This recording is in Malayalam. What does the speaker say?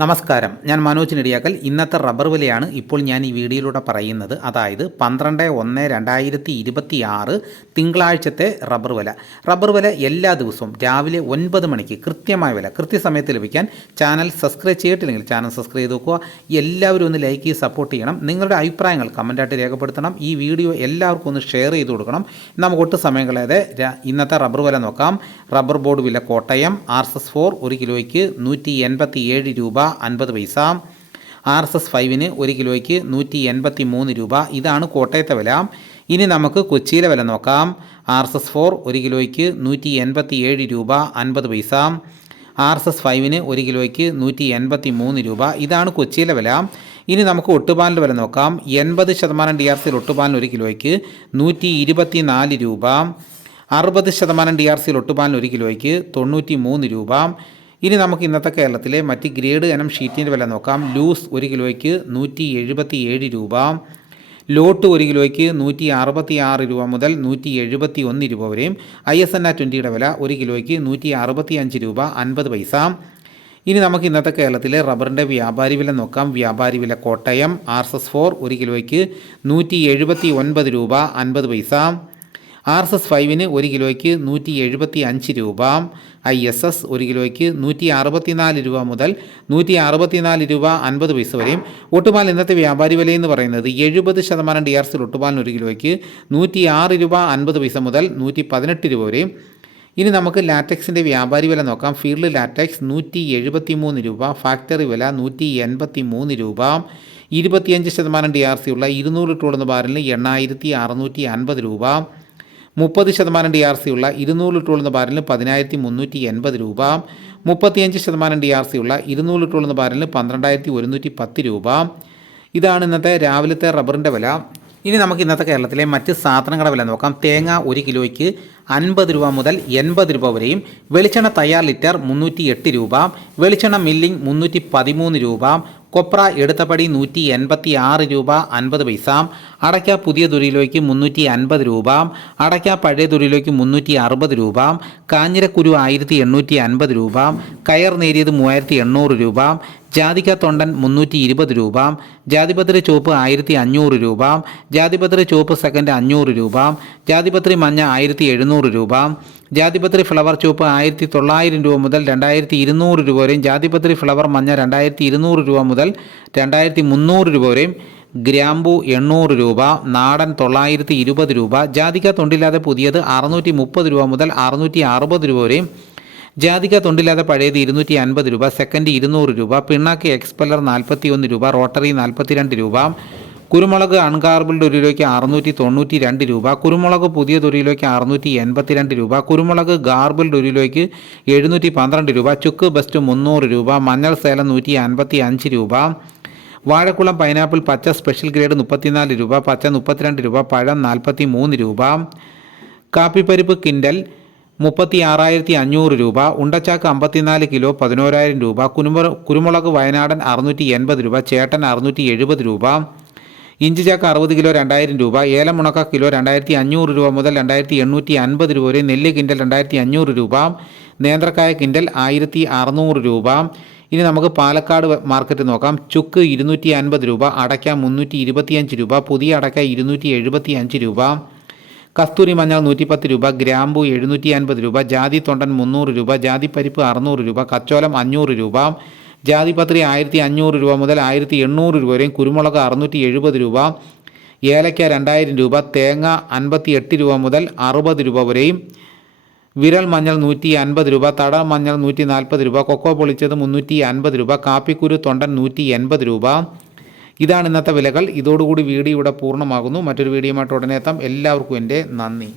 നമസ്കാരം, ഞാൻ മനോജ് നെടിയാക്കൽ. ഇന്നത്തെ റബ്ബർ വിലയാണ് ഇപ്പോൾ ഞാൻ ഈ വീഡിയോയിലൂടെ പറയുന്നത്. അതായത് 12/1/2026 തിങ്കളാഴ്ചത്തെ റബ്ബർ വില. റബ്ബർ വില എല്ലാ ദിവസവും രാവിലെ 9 മണിക്ക് കൃത്യമായ വില കൃത്യസമയത്ത് ലഭിക്കാൻ ചാനൽ സബ്സ്ക്രൈബ് ചെയ്തിട്ടില്ലെങ്കിൽ ചാനൽ സബ്സ്ക്രൈബ് ചെയ്ത് നോക്കുക. എല്ലാവരും ഒന്ന് ലൈക്ക് ചെയ്ത് സപ്പോർട്ട് ചെയ്യണം. നിങ്ങളുടെ അഭിപ്രായങ്ങൾ കമൻറ്റായിട്ട് രേഖപ്പെടുത്തണം. ഈ വീഡിയോ എല്ലാവർക്കും ഒന്ന് ഷെയർ ചെയ്ത് കൊടുക്കണം. നമുക്ക് ഒട്ടും സമയം കളയാതെ ഇന്നത്തെ റബ്ബർ വില നോക്കാം. റബ്ബർ ബോർഡ് വില കോട്ടയം RSS4 1 കിലോയ്ക്ക് 187 രൂപ 50 പൈസ. RSS 5 1 കിലോയ്ക്ക് 183 രൂപ. ഇതാണ് കോട്ടയത്തെ വില. ഇനി നമുക്ക് കൊച്ചിയിലെ വില നോക്കാം. RSS4 1 കിലോയ്ക്ക് 187 രൂപ 50 പൈസ. RSS 5 1 കിലോയ്ക്ക് 183 രൂപ. ഇതാണ് കൊച്ചിയിലെ വില. ഇനി നമുക്ക് ഒട്ടുപാലിൻ്റെ വില നോക്കാം. 80% DRCയിൽ ഒട്ടുപാലിന് 1 കിലോയ്ക്ക് 124 രൂപ. 60% DRCയിൽ ഒട്ടുപാലിന് 1 കിലോയ്ക്ക് 93 രൂപ. ഇനി നമുക്ക് ഇന്നത്തെ കേരളത്തിലെ മറ്റ് ഗ്രേഡ് ഇനം ഷീറ്റിൻ്റെ വില നോക്കാം. ലൂസ് 1 കിലോയ്ക്ക് 177 രൂപ. ലോട്ട് 1 കിലോയ്ക്ക് 166 രൂപ മുതൽ 171 രൂപ വരെയും. ISNA 20യുടെ വില 1 കിലോയ്ക്ക് 165 രൂപ 50 പൈസ. ഇനി നമുക്ക് ഇന്നത്തെ കേരളത്തിലെ റബ്ബറിൻ്റെ വ്യാപാരി വില നോക്കാം. വ്യാപാരി വില കോട്ടയം RSS4 1 കിലോയ്ക്ക് 179 രൂപ 50 പൈസ. RSS 5 1 കിലോയ്ക്ക് 175 രൂപ. ISS 1 കിലോയ്ക്ക് 164 രൂപ മുതൽ 164 രൂപ 50 പൈസ വരെയും. ഒട്ടുപാൽ ഇന്നത്തെ വ്യാപാരി വിലയെന്ന് പറയുന്നത് 70% DRCയിൽ ഒട്ടുപാലിന് 1 കിലോയ്ക്ക് 106 രൂപ 50 പൈസ മുതൽ 118 രൂപ വരെയും. ഇനി നമുക്ക് ലാറ്റക്സിൻ്റെ വ്യാപാരി വില നോക്കാം. ഫീൽഡ് ലാറ്റക്സ് 173 രൂപ. ഫാക്ടറി വില 183 രൂപ. 25% DRC ഉള്ള 200 ലിറ്റർ ബാരലിന് 8650 രൂപ. 30% DRC ഉള്ള 200 ലിറ്റർ ബാരലിന് 10380 രൂപ. 35% DRC ഉള്ള 200 ലിറ്റർ ബാരലിന് 12110 രൂപ. ഇതാണ് ഇന്നത്തെ രാവിലത്തെ റബ്ബറിൻ്റെ വില. ഇനി നമുക്ക് ഇന്നത്തെ കേരളത്തിലെ മറ്റ് സാധനങ്ങളുടെ വില നോക്കാം. തേങ്ങ 1 കിലോയ്ക്ക് 50 രൂപ മുതൽ 80 രൂപ വരെയും. വെളിച്ചെണ്ണ തയ്യാർ ലിറ്റർ 308 രൂപ. വെളിച്ചെണ്ണ മില്ലിംഗ് 313 രൂപ. കൊപ്ര എടുത്തപടി 186 രൂപ 50 പൈസ. അടയ്ക്ക പുതിയ തുരിയിലേക്ക് 350 രൂപ. അടയ്ക്ക പഴയ തുരിയിലേക്ക് 360 രൂപ. കാഞ്ഞിരക്കുരു 1850 രൂപ. കയർ നേരിയത് 3800 രൂപ. ജാതിക്ക തൊണ്ടൻ 320 രൂപ. ജാതിപത്രി ചുവപ്പ് 1500 രൂപ. ജാതിപത്രി ചുവപ്പ് സെക്കൻഡ് 500 രൂപ. ജാതിപത്രി മഞ്ഞ 1700 രൂപ. ജാതിപത്രി ഫ്ലവർ ചുവപ്പ് 1900 രൂപ മുതൽ 2200 രൂപ വരെയും. ജാതിപത്രി ഫ്ലവർ മഞ്ഞ 2200 രൂപ മുതൽ 2300 രൂപ വരെയും. ഗ്രാമ്പു 800 രൂപ. നാടൻ 920 രൂപ. ജാതിക്ക തൊണ്ടില്ലാതെ പുതിയത് 630 രൂപ മുതൽ 660 രൂപ വരെയും. ജാതിക്ക തൊണ്ടില്ലാതെ പഴയത് 250 രൂപ. സെക്കൻഡ് 200 രൂപ. പിണ്ണാക്ക് എക്സ്പെല്ലർ 41 രൂപ. റോട്ടറി 42 രൂപ. കുരുമുളക് അൺകാർബിൾഡ് 1 കിലോയ്ക്ക് 692 രൂപ. കുരുമുളക് പുതിയ 1 കിലോയ്ക്ക് 682 രൂപ. കുരുമുളക് ഗാർബിൾഡ് 1 കിലോയ്ക്ക് 712 രൂപ. ചുക്ക് ബെസ്റ്റ് 300 രൂപ. മഞ്ഞൾ സേലം 155 രൂപ. വാഴക്കുളം പൈനാപ്പിൾ പച്ച സ്പെഷ്യൽ ഗ്രേഡ് 34 രൂപ. പച്ച 32 രൂപ. പഴം 43 രൂപ. കാപ്പിപ്പരിപ്പ് കിൻഡൽ 36,500 രൂപ. ഉണ്ടച്ചാക്ക് 54 കിലോ 11,000 രൂപ. കുരുമുളക് വയനാടൻ 680 രൂപ. ചേട്ടൻ 670 രൂപ. ഇഞ്ചി ചാക്ക് 60 കിലോ 2000 രൂപ. ഏലം ഉണക്ക കിലോ 2500 രൂപ മുതൽ 2850 രൂപ വരെ. നെല്ല് കിൻഡൽ 2500 രൂപ. നേന്ത്രക്കായ കിൻഡൽ 1600 രൂപ. ഇനി നമുക്ക് പാലക്കാട് മാർക്കറ്റ് നോക്കാം. ചുക്ക് 250 രൂപ. അടയ്ക്ക 325 രൂപ. പുതിയ അടയ്ക്ക 275 രൂപ. കസ്തൂരി മഞ്ഞൾ 110 രൂപ. ഗ്രാമ്പു 750 രൂപ. ജാതി തൊണ്ടൻ 300 രൂപ. ജാതിപ്പരിപ്പ് 600 രൂപ. കച്ചോലം 500 രൂപ. ജാതിപത്രി 1500 രൂപ മുതൽ 1800 രൂപ വരെയും. കുരുമുളക് 670 രൂപ. ഏലക്ക 2000 രൂപ. തേങ്ങ 58 രൂപ മുതൽ 60 രൂപ വരെയും. വിരൽ മഞ്ഞൾ 150 രൂപ. തട മഞ്ഞൾ 140 രൂപ. കൊക്കോ പൊളിച്ചത് 350 രൂപ. കാപ്പിക്കുരു തൊണ്ടൻ 180 രൂപ. ഇതാണ് ഇന്നത്തെ വിലകൾ. ഇതോടുകൂടി വീഡിയോ ഇവിടെ പൂർണ്ണമാകുന്നു. മറ്റൊരു വീഡിയോയുമായിട്ട് ഉടനെ എത്താം. എല്ലാവർക്കും എൻ്റെ നന്ദി.